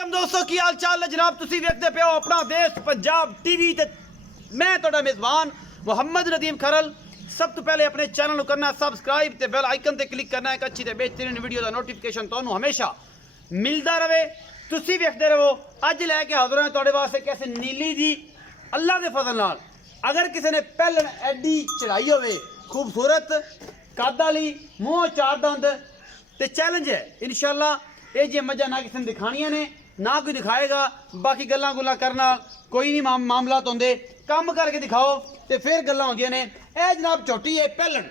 दोस्तों की हाल चाल है जनाब तुसी देखते पे हो अपना देश पंजाब टीवी ते मैं तुहाडा मेजबान मुहम्मद नदीम खरल। सब तो पहले अपने चैनल को करना सबसक्राइब ते बेल आइकन ते क्लिक करना है। अच्छी ते बेहतरीन वीडियो का नोटिफिकेशन तुहानू हमेशा मिलता रहे। तुसी देखते रहो। अज लैके हाजिर हैं तुहाडे वास्ते कैसे नीली दी अल्लाह के फजल नाल अगर किसी ने पहलन एडी चढ़ाई होवे खूबसूरत कद वाली मूँह चार दंद ते चैलेंज है इंशाल्लाह ये जी मजा ना किसी ने दिखानिया ने ना कोई दिखाएगा। बाकी गल्लां गुल्लां करना कोई नहीं मामला तो होंगे कम करके दिखाओ तो फिर गल्लां होंदियां ने। ए जनाब झोटी है पहलन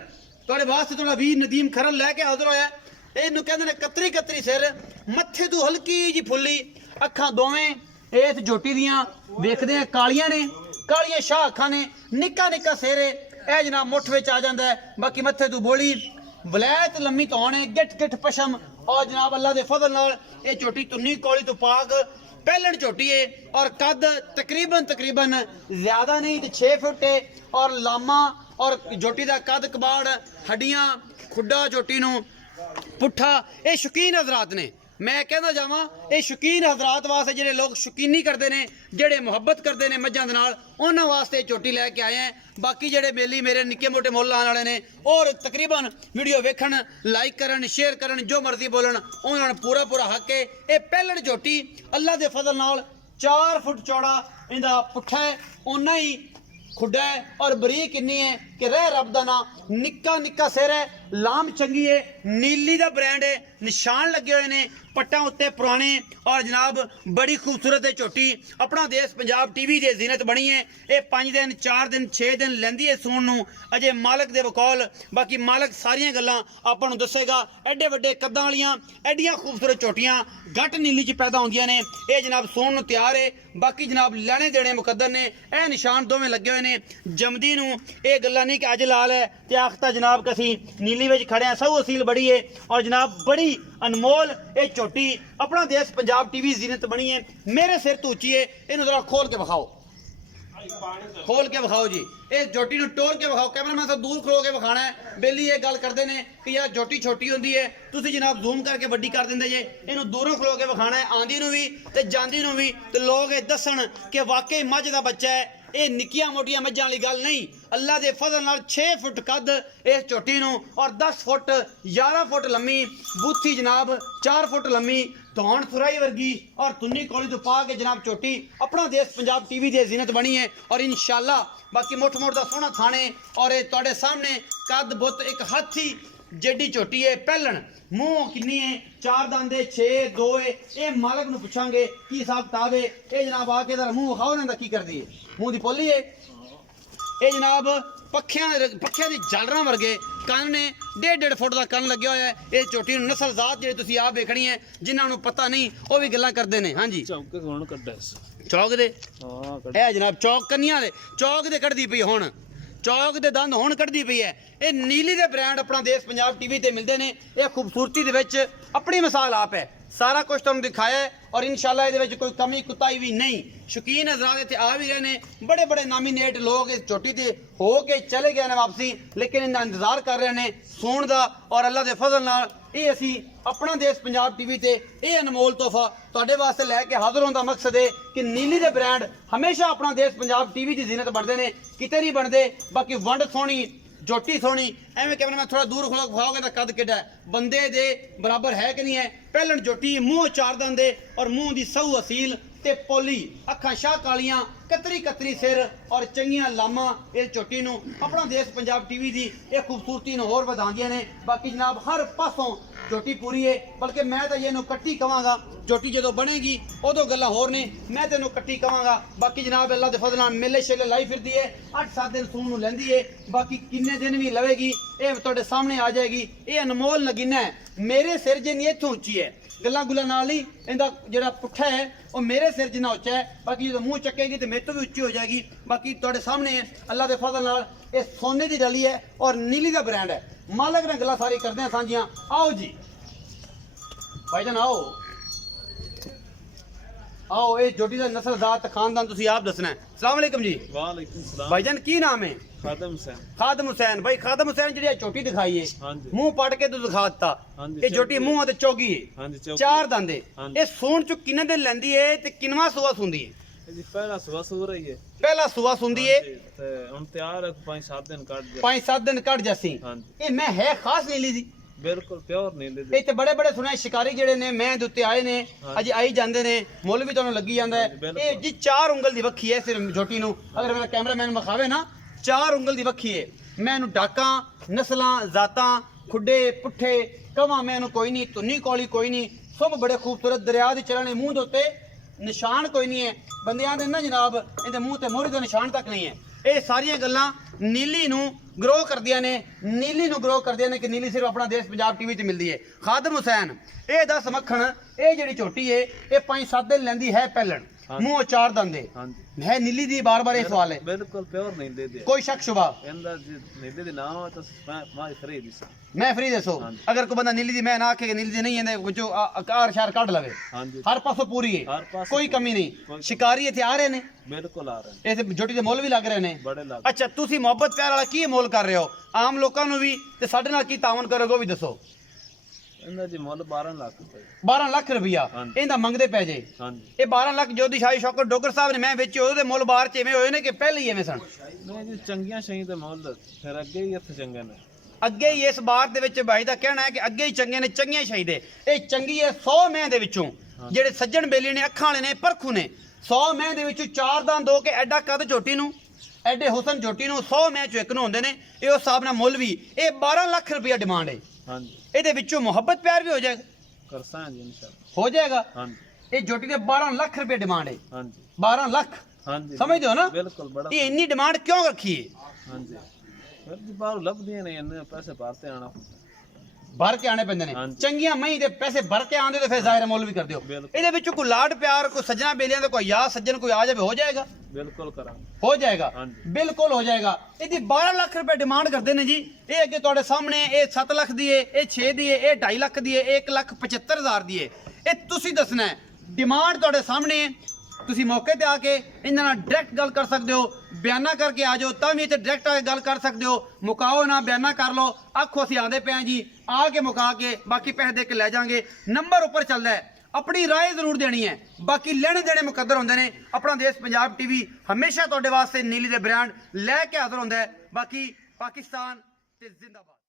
तुहाडे वास्ते तुहाडा वीर नदीम खरल लैके हाजिर होया। इहनूं कहंदे ने कतरी कतरी सिर मत्थे तों हल्की जी फुल्ली अखां दोवें इस झोटी दियां वेखदे आ कालियां ने कालियां शाह अखां ने निक्का निक्का सिर ए जनाब मुठ विच आ जांदा है। बाकी मत्थे तों बोली वलैत लम्मी धौन है गिट गिट पशम और जनाब अल्लाह के फजल नाल ये झोटी तुन्नी कौली तो पाक पहलन झोटी है और कद तकरीबन ज्यादा नहीं तो 6 फुट है और लामा और झोटी का कद कबाड़ हड्डियां खुड्डा झोटी नूं पुट्ठा। ये शौकीन हजरात ने मैं कहना जावा ये शौकीन हजरात वास्ते जेडे लोग शौकीनी करते हैं जेडे मुहब्बत करते हैं मझां दे नाल उन्हां वास्ते झोटी लैके आए हैं। बाकी जेडे बेली मेरे निक्के मोटे मुल आने वाले ने और तकरीबन वीडियो वेखण लाइक करन शेयर करन जो मर्जी बोलन उन्होंने पूरा हक है। ये पहलण झोटी अल्लाह के फजल नाल 4 फुट चौड़ा इहदा पुट्ठा है उन्ना ही खुड्डा है और बरीक इन्नी है कि रह रब दा ना निक्का निक्का सिर है लाम चंगी है नीली दा ब्रांड है निशान लगे हुए ने पट्टा उत्ते पुराने और जनाब बड़ी खूबसूरत है झोटी अपना देश पंजाब टीवी की जीनत बनी है। ये 5 दिन 4 दिन 6 दिन लैंदी है सून नूं अजे मालक दे बकौल। बाकी मालक सारियां गल्लां आपां नूं दसेगा। एडे वड्डे कद्दां वालियां एडियां खूबसूरत झोटियां घट नीली च पैदा होंदियां ने ये जनाब सून नूं तैयार है। बाकी जनाब लैने देने मुकद्दर ने ए निशान दोवें लगे हुए ने जमदी नूं ये गल्लां नहीं कि अज लाल है ते आखता जनाब कि असीं नीली विच खड़े हैं सौ असील बड़ी है और जनाब बड़ी अनमोल ये झोटी अपना देश पंजाब टीवी जीनत बनी है। मेरे सिर तो उची है इन्हूं जरा खोल के विखाओ जी ये झोटी नूं टोर के विखाओ। कैमरामैन साहब दूर खलो के विखाना है। बेली ये गल करते हैं कि यार झोटी छोटी होंदी है तुसीं जनाब जूम करके वड्डी कर दिंदे जे इन्हूं दूरों खलो के विखाना है आंदी नूं भी ते जांदी नूं भी ते लोग ये दस्सण कि वाकई मझ दा बच्चा है। ये निक्कियां मोटियां मझां वाली गल नहीं अल्लाह के फजल नाल 6 फुट कद इस झोटी नूं और 10 फुट 11 फुट लम्मी बूथी जनाब 4 फुट लम्मी धौन सुराई वर्गी और तुन्नी कौली तो पा के जनाब झोटी अपना देश पंजाब टीवी की जीनत बनी है। और इंशाल्लाह बाकी मुठ मुठ का सोहना थाने और ये तुहाडे सामने कद बुत एक हाथी जेडी झोटी है पहलन मूँह किन्नी है 4 दंद 6 2 ये मालक नूं पुछांगे की हिसाब किताब है। ये जनाब आके इधर मूँह विखाओ ना की करदी है मूँह दी पोली है। ये जनाब पखियां दी झालरां वर्गे कन ने 1.5 फुट का कन लग्या होया है। ये झोटी नस्ल जात जी तुसीं आप वेखनी है जिन्हां पता नहीं वो भी गल्लां करते हैं। हाँ जी चौक दे जनाब चौक कन्नियां दे चौक दे कढ़दी पई हुण चौक दे दंद हुण कढ़दी पई है। ये नीली दे ब्रांड अपना देश पंजाब टीवी ते मिलते हैं। ये खूबसूरती दे विच अपनी मिसाल आप है सारा कुछ तुहानूं दिखाया है और इंशाल्लाह इहदे विच कोई कमी कुताई भी नहीं। शौकीन हजरात इत्थे आ भी रहे ने बड़े बड़े नामीनेट लोग इस झोटी ते हो के चले गए ने वापसी लेकिन इन्दा इंतजार कर रहे हैं सूण दा और अल्लाह के फजल नाल ये असी अपना देश पंजाब टीवी ते ये अनमोल तोहफा तुहाडे वास्ते लैके हाजिर होने का मकसद है कि नीली दे ब्रांड हमेशा अपना देश पंजाब टीवी की जीनत बनते हैं किते नहीं बनते। बाकी वंड सोहनी झोटी सोहनी एवं कैमरा मैं थोड़ा दूर खलो खाओगे तो कद किड्डा बंदे दे बराबर है कि नहीं है। पहलन झोटी मूँह 4 दंद और मूँह दी सऊ असील ते पोली अखां शाह कालियां कतरी सिर और चंगियां लामा इस झोटी नूं अपना देश पंजाब टीवी की यह खूबसूरती नूं होर वधांदियां ने। बाकी जनाब हर पासों झोटी पूरी है बल्कि मैं तो ये कट्टी कहांगा झोटी जो बनेगी उदों गल्लां होर ने मैं तेनों कट्टी कहांगा। बाकी जनाब अल्लाह के फजल नाल मेले शेले लाई फिरदी है 8-7 दिन सून नूं लैंदी है। बाकी किन्ने दिन भी लवेगी ये तुहाडे सामने आ जाएगी। ये अनमोल नगीना है मेरे सिर जिन्नी इत्थों उच्ची है गल्लां गुल्लां नाल ही इहदा जिहड़ा पुट्ठा है वो मेरे सिर जिन्ना उच्चा है। बाकी जो मूँह चकेगी तो मेरे तो भी उच्ची हो जाएगी। बाकी तुहाडे सामने है अल्लाह के फजल नाल ये सोने की डली है और नीली का ब्रांड है। मालक ने गल्लां सारी करदे हैं सांझियां। आओ जी भाईजान आओ आओ ये झोटी का नस्ल जात खानदान तुसीं आप दसना है। अस्सलाम वालेकुम जी। वालेकुम सलाम भाईजान की नाम है खादम हुसैन। ਖਾਦਮ ਹੁਸੈਨ ਭਾਈ, ਖਾਦਮ ਹੁਸੈਨ ਜਿਹੜੀ ਇਹ ਝੋਟੀ ਦਿਖਾਈ ਏ, ਹਾਂਜੀ ਮੂੰਹ ਪੜ ਕੇ ਤੂੰ ਦਿਖਾ ਦਿੱਤਾ। ਹਾਂਜੀ, ਇਹ ਝੋਟੀ ਮੂੰਹ ਤੇ ਚੌਗੀ ਏ, ਹਾਂਜੀ चौकी। ਚਾਰ ਦੰਦੇ। ਹਾਂਜੀ। ਇਹ ਸੂਣ ਚ ਕਿੰਨੇ ਦਿਨ ਲੈਂਦੀ ਏ ਤੇ ਕਿੰਨਵਾਂ ਸੂਆ ਸੁੰਦੀ ਏ? जी पहला सुबह सो रही है। ਪਹਿਲਾ ਸੂਆ ਸੁੰਦੀ ਏ, ते हम तैयार है 5-7 दिन काट दे। 5-7 ਦਿਨ ਕੱਢ ਜਾਸੀ। ਹਾਂਜੀ ਇਹ ਮੈਂ ਹੈ ਖਾਸ ਨੀਲੀ ਦੀ। बिल्कुल प्योर नीले ਇਹ ਤੇ ਬੜੇ ਬੜੇ ਸੁਣਿਆ ਸ਼ਿਕਾਰੀ ਜਿਹੜੇ ਨੇ ਮੈਂ ਦੇ ਉੱਤੇ ਆਏ ਨੇ, ਅਜੇ ਆਈ ਜਾਂਦੇ ਨੇ, ਮੁੱਲ ਵੀ ਤੁਹਾਨੂੰ ਲੱਗੀ ਜਾਂਦਾ ਹੈ। ਬਿਲਕੁਲ। ਇਹ ਜੀ 4 ਉਂਗਲ ਦੀ ਵੱਖੀ ਹੈ ਸਿਰ ਝੋਟੀ ਨੂੰ, ਅਗਰ ਮੇਰਾ ਕੈਮਰਾਮੈਨ ਵਿਖਾਵੇ ਨਾ, 4 ਉਂਗਲ ਦੀ ਵੱਖੀ ਹੈ। ਮੈਂ ਇਹਨੂੰ ਡਾਕਾਂ, ਨਸਲਾਂ, ਜ਼ਾਤਾਂ, ਖੁੱਡੇ, ਪੁੱਠੇ ਕਵਾਂ ਮੈਂ ਇਹਨੂੰ ਕੋਈ ਨਹੀਂ, ਧੁੰਨੀ ਕੋਲੀ ਕੋਈ ਨਹੀਂ, ਸਭ ਬੜੇ ਖੂਬਸੂਰਤ ਦਰਿਆ ਦੇ ਚਲਣੇ ਮੂੰਹ ਦੇ ਉੱਤੇ ਨਿਸ਼ਾਨ ਕੋਈ ਨਹੀਂ ਹੈ ਬੰਦਿਆਂ ਦੇ ਨਾ ਜਨਾਬ, ਇਹਦੇ ਮੂੰਹ ਤੇ ਮੋਹਰੀ ਦਾ ਨਿਸ਼ਾਨ ਤੱਕ ਨਹੀਂ ਹੈ। ਇਹ ਸਾਰੀਆਂ ਗੱਲਾਂ ਨੀਲੀ ਨੂੰ ਗਰੋ ਕਰਦੀਆਂ ਨੇ, ਨੀਲੀ ਨੂੰ ਗਰੋ ਕਰਦੀਆਂ ਨੇ ਕਿ ਨੀਲੀ ਸਿਰਫ ਆਪਣਾ ਦੇਸ਼ ਪੰਜਾਬ ਟੀਵੀ 'ਚ ਮਿਲਦੀ ਹੈ। ਖਾਦਮ ਹੁਸੈਨ ਇਹ 10 ਮੱਖਣ, ਇਹ ਜਿਹੜੀ ਝੋਟੀ ਹੈ ਇਹ 5-7 ਦਿਨ ਲੈਂਦੀ ਹੈ ਪਹਿਲਣ, ਮੂੰਹ 4 ਦੰਦੇ ਹਾਂਜੀ ਹੈ ਨੀਲੀ ਦੀ। ਬਾਰ-ਬਾਰ ਇਹ ਸਵਾਲ ਹੈ, बिल्कुल प्योर नीले दे। ਕੋਈ ਸ਼ੱਕ ਸ਼ੁਬਾ? इंदा नीले दे नाम है तो मैं खरीद दी। ਮੈਂ ਫਰੀ ਦੱਸੋ, ਹਾਂਜੀ। ਅਗਰ ਕੋਈ ਬੰਦਾ ਨੀਲੀ ਦੀ ਮੈਂ ਨਾ ਆਖੇ ਕਿ ਨੀਲੀ ਦੀ ਨਹੀਂ ਇਹਦੇ ਵਿੱਚੋਂ ਆਕਾਰ ਸ਼ਾਰ ਕੱਢ ਲਵੇ, ਹਾਂਜੀ ਹਰ ਪਾਸੋਂ ਪੂਰੀ ਹਰ ਹੈ, ਪਾਸੋਂ ਕੋਈ ਕਮੀ ਨਹੀਂ। ਕੋਈ- ਸ਼ਿਕਾਰੀ ਇੱਥੇ ਆ ਰਹੇ ਨੇ, बिल्कुल आ रहे हैं ਇਹ ਝੋਟੀ ਦੇ ਮੁੱਲ ਵੀ ਲੱਗ ਰਹੇ ਨੇ। बड़े लाख। ਅੱਛਾ, ਤੁਸੀਂ ਮੁਹੱਬਤ ਪਿਆਰ ਵਾਲਾ ਕੀ ਮੁੱਲ ਕਰ ਰਹੇ ਹੋ? ਆਮ ਲੋਕਾਂ ਨੂੰ ਵੀ ਤੇ ਸਾਡੇ ਨਾਲ ਕੀ ਤਾਵਨ ਕਰੋਗੇ ਉਹ ਵੀ ਦੱਸੋ। इंदा जी मुल 12 लाख रुपए। 12 ਲੱਖ ਰੁਪਇਆ ਹਾਂਜੀ। ਇਹਦਾ ਮੰਗਦੇ ਪੈ ਜੇ। ਹਾਂਜੀ ਇਹ 12 ਲੱਖ ਜੋਦੀ ਸ਼ਾਹੀ ਸ਼ੌਕਤ ਡੋਗਰ ਸਾਹਿਬ ਨੇ ਮੈਂ ਵੇਚੇ, ਉਹਦੇ ਮੁੱਲ ਬਾਹਰ ਚ ਐਵੇਂ ਹੋਏ ਨੇ ਕਿ ਪਹਿਲੇ ਹੀ ਐਵੇਂ ਸਨ। नहीं जी चंगियां शही दे मुल फिर अगे ही इत्थे चंगे ने। ਅੱਗੇ ਹੀ ਇਸ ਬਾਤ ਦੇ ਵਿੱਚ ਭਾਈ ਦਾ ਕਹਿਣਾ ਹੈ ਕਿ ਅੱਗੇ ਹੀ ਚੰਗੇ ਨੇ, ਚੰਗੀਆਂ ਸ਼ਹੀਦੇ। ਇਹ ਚੰਗੀ ਹੈ 100 ਮੈਂ ਦੇ ਵਿੱਚੋਂ, ਜਿਹੜੇ ਸੱਜਣ ਬੇਲੀ ਨੇ, ਅੱਖਾਂ ਵਾਲੇ ਨੇ, ਪਰਖੂ ਨੇ, 100 ਮੈਂ ਦੇ ਵਿੱਚੋਂ 4 ਦੰਦ ਹੋ ਕੇ ਐਡਾ ਕੱਦ ਝੋਟੀ ਨੂੰ, ਐਡੇ ਹੁਸਨ ਝੋਟੀ ਨੂੰ 100 ਮੈਂ ਚੋਂ ਇੱਕ ਨੂੰ ਹੁੰਦੇ ਨੇ। ਇਹ ਉਸ ਹਿਸਾਬ ਨਾਲ ਮੁੱਲ ਵੀ ਇਹ 12 ਲੱਖ ਰੁਪਇਆ ਡਿਮਾਂਡ ਹੈ। ਹਾਂਜੀ ਇਹਦੇ ਵਿੱਚੋਂ ਮੁਹੱਬਤ ਪਿਆਰ ਵੀ ਹੋ ਜਾਏਗਾ, करसा है जी इंशाल्लाह। ਹੋ ਜਾਏਗਾ। ਹਾਂਜੀ ਇਹ ਝੋਟੀ ਦੇ 12 ਲੱਖ ਰੁਪਏ ਡਿਮਾਂਡ ਹੈ। ਹਾਂਜੀ 12 ਲੱਖ ਹਾਂਜੀ ਸਮਝਦੇ ਹੋ ਨਾ? बिल्कुल बड़ा। ਇਹ ਇੰਨੀ ਡਿਮਾਂਡ ਕਿਉਂ ਰੱਖੀ ਹੈ? ਹਾਂਜੀ फिर जी बाहर लभदियां ने इन्ने पैसे भरते आना। ਭਰ ਕੇ ਆਣੇ ਪੈਂਦੇ ਨੇ। ਹਾਂਜੀ। ਚੰਗੀਆਂ ਮਹੀਂ ਦੇ ਪੈਸੇ ਭਰ ਕੇ ਆਉਂਦੇ ਤੇ ਫਿਰ ਜ਼ਾਹਿਰ ਮੁੱਲ ਵੀ ਕਰਦੇ ਹੋ। ਬਿਲਕੁਲ। ਇਹਦੇ ਵਿੱਚ ਕੋਈ ਲਾਡ ਪਿਆਰ, ਕੋਈ ਸੱਜਣਾ ਬੇਲੀਆਂ ਦਾ ਕੋਈ ਯਾਦ ਸੱਜਣ ਕੋਈ ਆ ਜਾਵੇ, ਹੋ ਜਾਏਗਾ, बिल्कुल करा। ਹੋ ਜਾਏਗਾ, ਹਾਂਜੀ। ਬਿਲਕੁਲ ਹੋ ਜਾਏਗਾ। ਇਹਦੀ 12 ਲੱਖ ਰੁਪਏ ਡਿਮਾਂਡ ਕਰਦੇ ਨੇ ਜੀ। ਇਹ ਅੱਗੇ ਤੁਹਾਡੇ ਸਾਹਮਣੇ ਇਹ 7 ਲੱਖ ਦੀ ਏ, ਇਹ 6 ਦੀ ਏ, ਇਹ 2.5 ਲੱਖ ਦੀ ਏ, 1,75,000 ਦੀ ਏ। ਇਹ ਤੁਸੀਂ ਦੱਸਣਾ ਹੈ, ਡਿਮਾਂਡ ਤੁਹਾਡੇ ਸਾਹਮਣੇ ਹੈ। ਤੁਸੀਂ ਮੌਕੇ ਤੇ ਆ ਕੇ ਇਹਨਾਂ ਨਾਲ ਡਾਇਰੈਕਟ ਗੱਲ ਕਰ ਸਕਦੇ ਹੋ, ਬਿਆਨਾ ਕਰਕੇ ਆ ਜਾਓ ਤਾਂ ਵੀ ਇੱਥੇ ਡਾਇਰੈਕਟ ਆ ਕੇ ਗੱਲ ਕਰ ਸਕਦੇ ਹੋ। ਮੁਕਾਓ ਨਾ, ਬਿਆਨਾ ਕਰ ਲਓ, ਆਖੋ ਅਸੀਂ ਆਂਦੇ ਪਏ ਹਾਂ ਜੀ, ਆ ਕੇ ਮੁਕਾ ਕੇ ਬਾਕੀ ਪੈਸੇ ਦੇ ਕੇ ਲੈ ਜਾਾਂਗੇ। ਨੰਬਰ ਉੱਪਰ ਚੱਲਦਾ ਹੈ, ਆਪਣੀ ਰਾਏ ਜ਼ਰੂਰ ਦੇਣੀ ਹੈ, ਬਾਕੀ ਲੈਣੇ ਦੇਣੇ ਮੁਕੱਦਰ ਹੁੰਦੇ ਨੇ। ਆਪਣਾ ਦੇਸ਼ ਪੰਜਾਬ ਟੀਵੀ ਹਮੇਸ਼ਾ ਤੁਹਾਡੇ ਵਾਸਤੇ ਨੀਲੀ ਦੇ ਬ੍ਰਾਂਡ ਲੈ ਕੇ ਹਾਜ਼ਰ ਹੁੰਦਾ ਹੈ। ਬਾਕੀ ਪਾਕਿਸਤਾਨ ਤੇ ਜ਼ਿੰਦਾਬਾਦ।